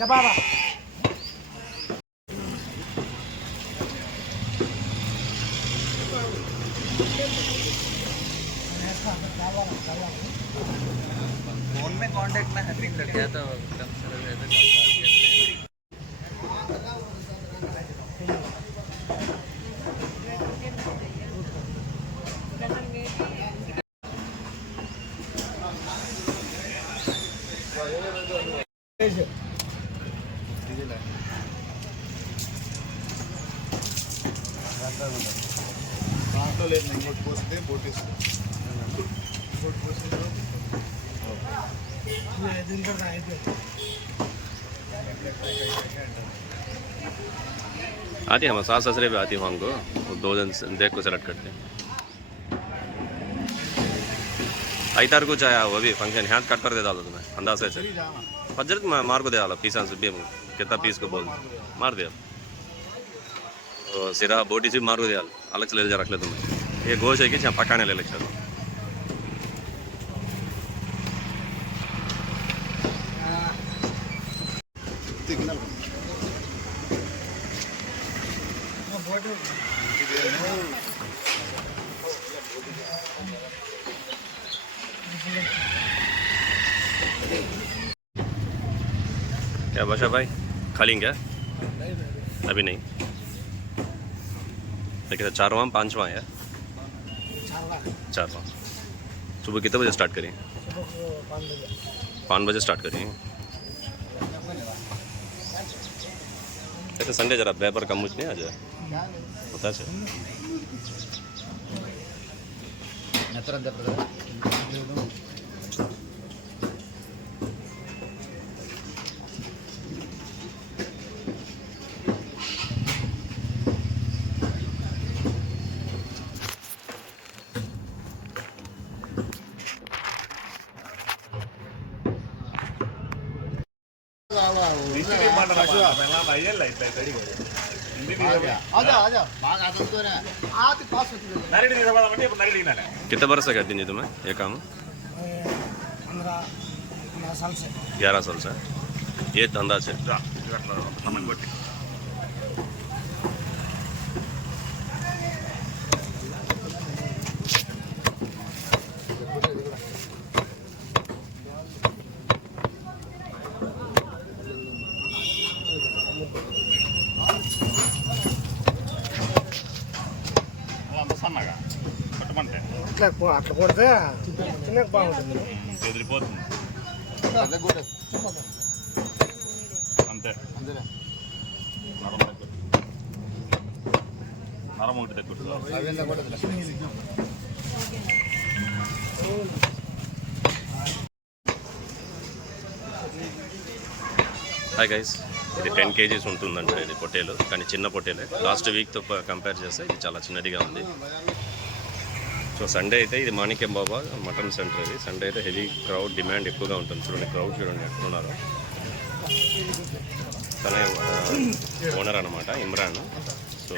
Apa? Phone में contact में happening लग गया था एकदम से దాంట్లో లేదు ఇంకోటి పోస్తే పోటీస్తుంది ఇంకోటి పోస్తే आती है हम सास ससुरे भी आती है हमको 2 दिन देख को सेलेक्ट करते हैं। 5 तारीख को चाहे वो भी फंक्शन हाथ कट कर दे डालो तुम्हें अंदाज से फजर मार को दे डालो पीसा से भी कितना पीस को बोल मार दिया तो सिरा बोटी से मार को दे डालो अलग से ले जा रख ले तुम्हें ये गोश्त है कि पकाने ले चलो क्या बादशाह भाई खा लेंगे क्या? अभी नहीं लेकिन 4वां 5वां है 4वां सुबह कितने बजे स्टार्ट करें? 5 बजे स्टार्ट करें कहते संडे जरा व्यापार कम मुझ नहीं आ जाए होता है कितना बरस से करती नहीं तुम्हें ये काम? 11 साल से ये धंधा से అట్లా కొడితే చిన్నగా బాగుంటుంది ఎదిరిపోతుంది అంతే నరం ఒకటి తగ్గుతుంది హాయ్ గైస్ ఇది 10 kgs ఉంటుందంట ఇది పొట్టేలు కానీ చిన్న పొట్టేలే లాస్ట్ వీక్తో కంపేర్ చేస్తే ఇది చాలా చిన్నదిగా ఉంది సో సండే అయితే ఇది మాణిక్యం బాబా మటన్ సెంటర్ ఇది సండే అయితే హెవీ క్రౌడ్ డిమాండ్ ఎక్కువగా ఉంటుంది చూడండి క్రౌడ్ చూడండి ఎక్కడున్నారో తనే ఓనర్ అనమాట ఇమ్రాన్ సో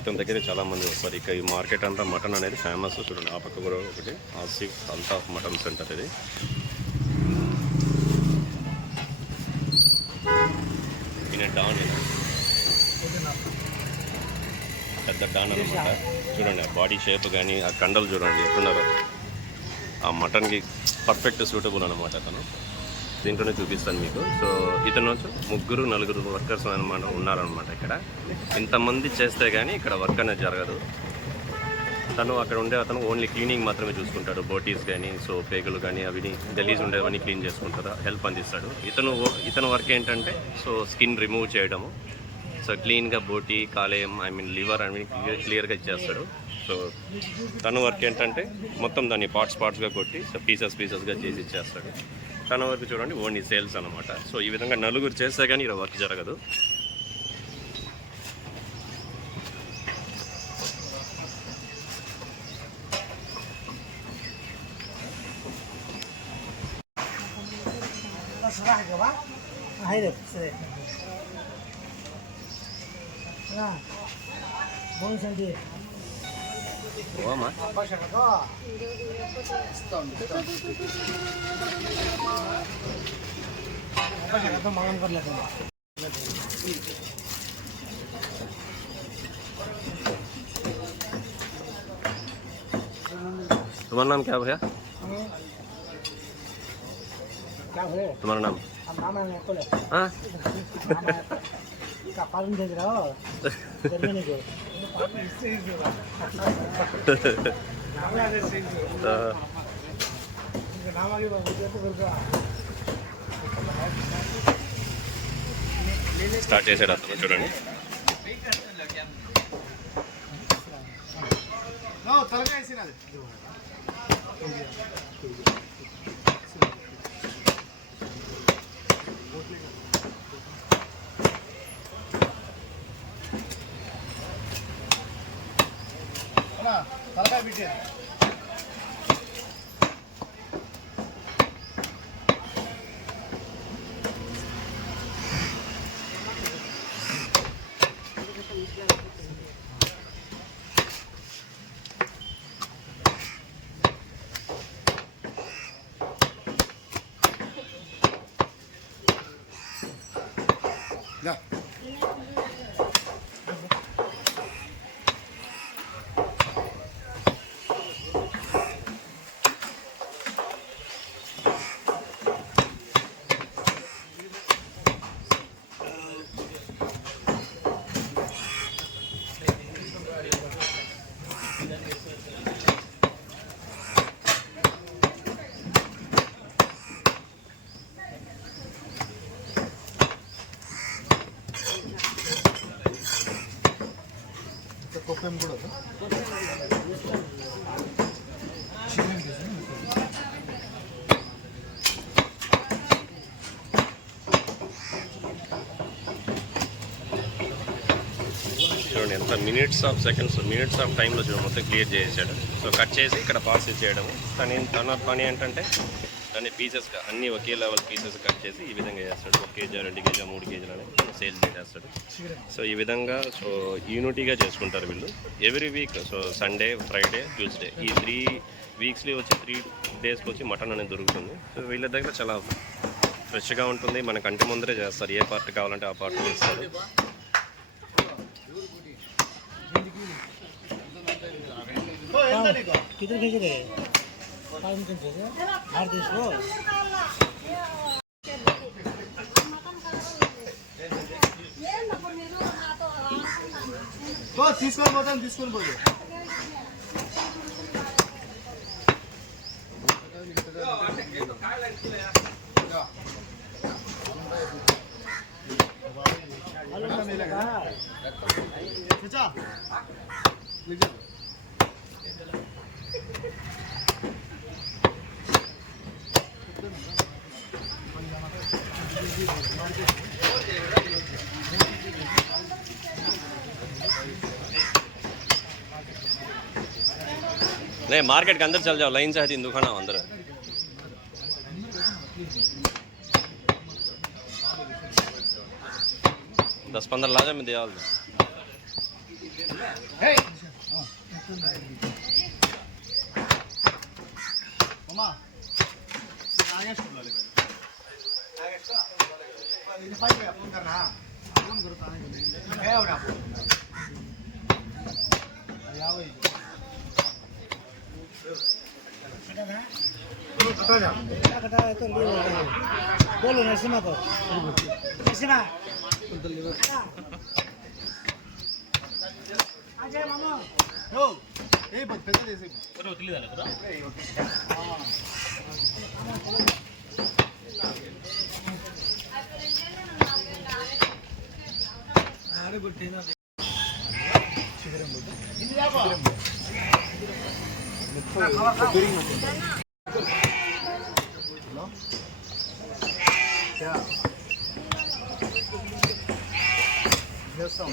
ఇతని దగ్గర చాలామంది వస్తారు ఇక ఈ మార్కెట్ అంతా మటన్ అనేది ఫేమస్ చూడండి ఆ పక్క కూడా ఒకటి ఆసిఫ్ అల్తాఫ్ మటన్ సెంటర్ ఇది ఈయన డాన్ పెద్ద డాన్ అనమాట చూడండి ఆ బాడీ షేప్ కానీ ఆ కండలు చూడండి ఎట్టున్నారో ఆ మటన్కి పర్ఫెక్ట్ సూటబుల్ అనమాట అతను దీంట్లోనే చూపిస్తాను మీకు సో ఇతను 3-4 వర్కర్స్ అనమాట ఉన్నారనమాట ఇక్కడ ఇంతమంది చేస్తే కానీ ఇక్కడ వర్క్ అనేది జరగదు తను అక్కడ ఉండే అతను ఓన్లీ క్లీనింగ్ మాత్రమే చూసుకుంటాడు బోటీస్ కానీ సో పేగులు కానీ అవి గలీజ్ ఉండేవన్నీ క్లీన్ చేసుకుంటారు హెల్ప్ అందిస్తాడు ఇతను వర్క్ ఏంటంటే సో స్కిన్ రిమూవ్ చేయడము సో క్లీన్గా బోటీ కాలేయం లివర్ అవి క్లియర్గా ఇచ్చేస్తాడు సో తను వర్క్ ఏంటంటే మొత్తం దాన్ని పార్ట్స్గా కొట్టి సో పీసెస్గా చేసి ఇచ్చేస్తాడు తన వరకు చూడండి ఓన్లీ సేల్స్ అనమాట. సో ఈ విధంగా నలుగురు చేస్తే కానీ ఇలా వర్క్ జరగదు. ఓమా तुम्हारा नाम क्या भैया? क्या है? तुम्हारा नाम? नाम है को ले हाँ का पालन दे रहा हो जर्मनी को नाम आगे से नाम आगे मुझे तो करगा స్టార్ట్ చేసాడు అతను చూడండి. నో త్వరగా వేసినది త్వరగా పెట్టేది. Yeah. कोपम కూడా చూడండి ఎంత minutes of seconds, minutes of టైంలో చూడండి మొత్తం క్లియర్ చేసాడు. సో కట్ చేసి ఇక్కడ పాస్ చేయడము. తన పని ఏంటంటే దాన్ని పీసెస్గా అన్నీ ఒకే లెవెల్ పీసెస్ కట్ చేసి ఈ విధంగా చేస్తాడు. 1 కేజీ 2 కేజీ 3 కేజీలు అనేది సేల్ చేసేస్తాడు. సో ఈ విధంగా సో యూనిటీగా చేసుకుంటారు వీళ్ళు every week. So Sunday, Friday, Tuesday ఈ 3 వీక్స్లీ వచ్చి 3 డేస్కి వచ్చి మటన్ అనేది దొరుకుతుంది. సో వీళ్ళ దగ్గర చాలా ఫ్రెష్గా ఉంటుంది. మన కంటి ముందరే చేస్తారు. ఏ పార్ట్ కావాలంటే ఆ పార్ట్ ఇస్తారు. किधर भेज रहे पालन के भेज हर देश को तो తీసుకొని పోతాం తీసుకొని పోయి चाचा नहीं मार्केट के अंदर चल जाओ, लाइन से है 3 दुकान अंदर. दस 15 लाजा में दिया कटा है तो बोलो नरसिम्हा को नरसिम्हा अजय मामा ओ ए పెద్ద చేసి ఒరే వదిలేదాలి కదా ఆడే గుట్టేనా శిఖరం బోల్ ఇది యాబా చేస్తాం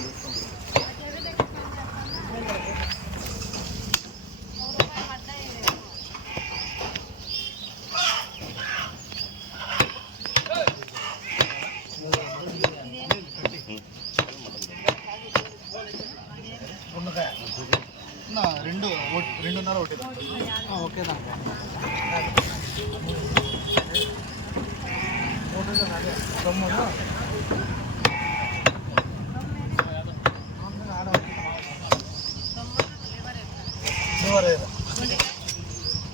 గుండకాయ రెండున్నర ఒకటి ఓకే దాకా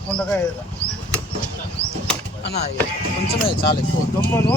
గుండకాయ అన్న కొంచెమే చాలా ఎక్కువ దొమ్మను